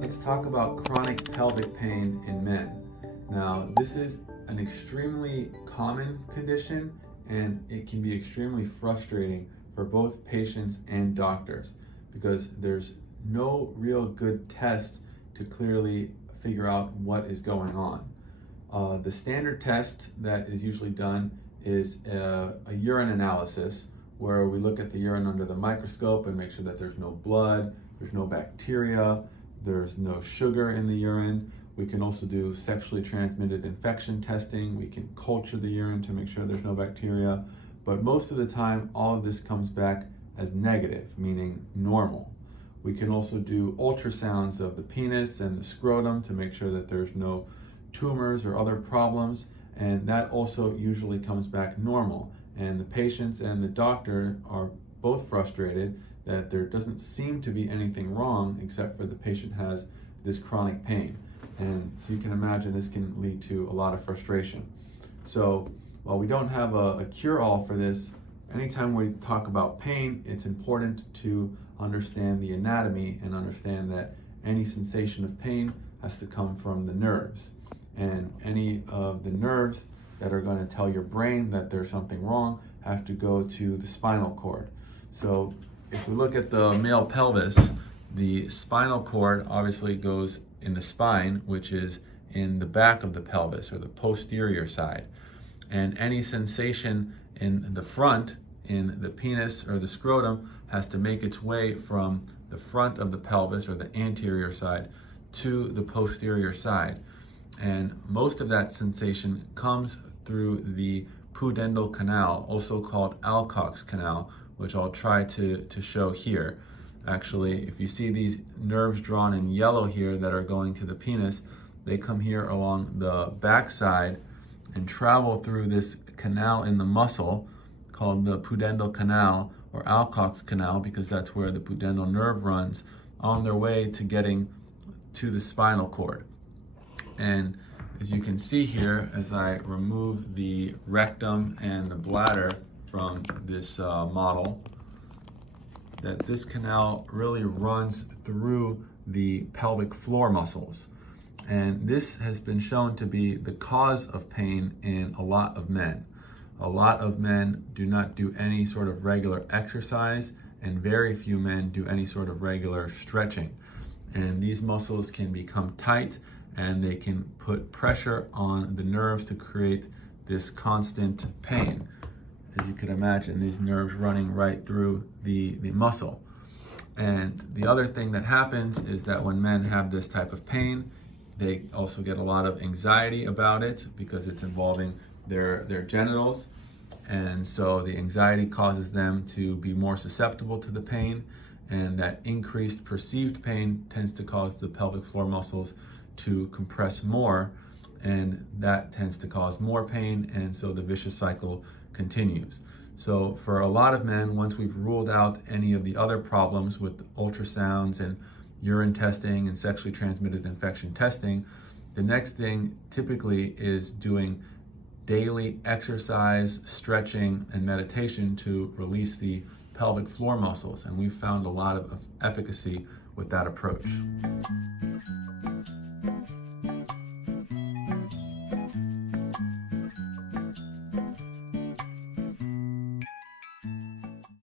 Let's talk about chronic pelvic pain in men. Now, this is an extremely common condition, and it can be extremely frustrating for both patients and doctors because there's no real good test to clearly figure out what is going on. The standard test that is usually done is a urine analysis, where we look at the urine under the microscope and make sure that there's no blood, there's no bacteria, there's no sugar in the urine. We can also do sexually transmitted infection testing. We can culture the urine to make sure there's no bacteria. But most of the time, all of this comes back as negative, meaning normal. We can also do ultrasounds of the penis and the scrotum to make sure that there's no tumors or other problems, and that also usually comes back normal. And the patients and the doctor are both frustrated that there doesn't seem to be anything wrong except for the patient has this chronic pain. And so you can imagine this can lead to a lot of frustration. So while we don't have a cure-all for this, anytime we talk about pain, it's important to understand the anatomy and understand that any sensation of pain has to come from the nerves. And any of the nerves that are going to tell your brain that there's something wrong have to go to the spinal cord. So if we look at the male pelvis, the spinal cord obviously goes in the spine, which is in the back of the pelvis or the posterior side. And any sensation in the front, in the penis or the scrotum, has to make its way from the front of the pelvis or the anterior side to the posterior side. And most of that sensation comes through the pudendal canal, also called Alcock's canal, which I'll try to show here. Actually, if you see these nerves drawn in yellow here that are going to the penis, they come here along the back side and travel through this canal in the muscle called the pudendal canal or Alcock's canal, because that's where the pudendal nerve runs, on their way to getting to the spinal cord. And as you can see here, as I remove the rectum and the bladder from this model, that this canal really runs through the pelvic floor muscles. And this has been shown to be the cause of pain in a lot of men. A lot of men do not do any sort of regular exercise, and very few men do any sort of regular stretching. And these muscles can become tight, and they can put pressure on the nerves to create this constant pain. As you can imagine, these nerves running right through the muscle. And the other thing that happens is that when men have this type of pain, they also get a lot of anxiety about it because it's involving their genitals. And so the anxiety causes them to be more susceptible to the pain, and that increased perceived pain tends to cause the pelvic floor muscles to compress more, and that tends to cause more pain, and so the vicious cycle continues. So for a lot of men, once we've ruled out any of the other problems with ultrasounds and urine testing and sexually transmitted infection testing, the next thing typically is doing daily exercise, stretching, and meditation to release the pelvic floor muscles. And we've found a lot of efficacy with that approach.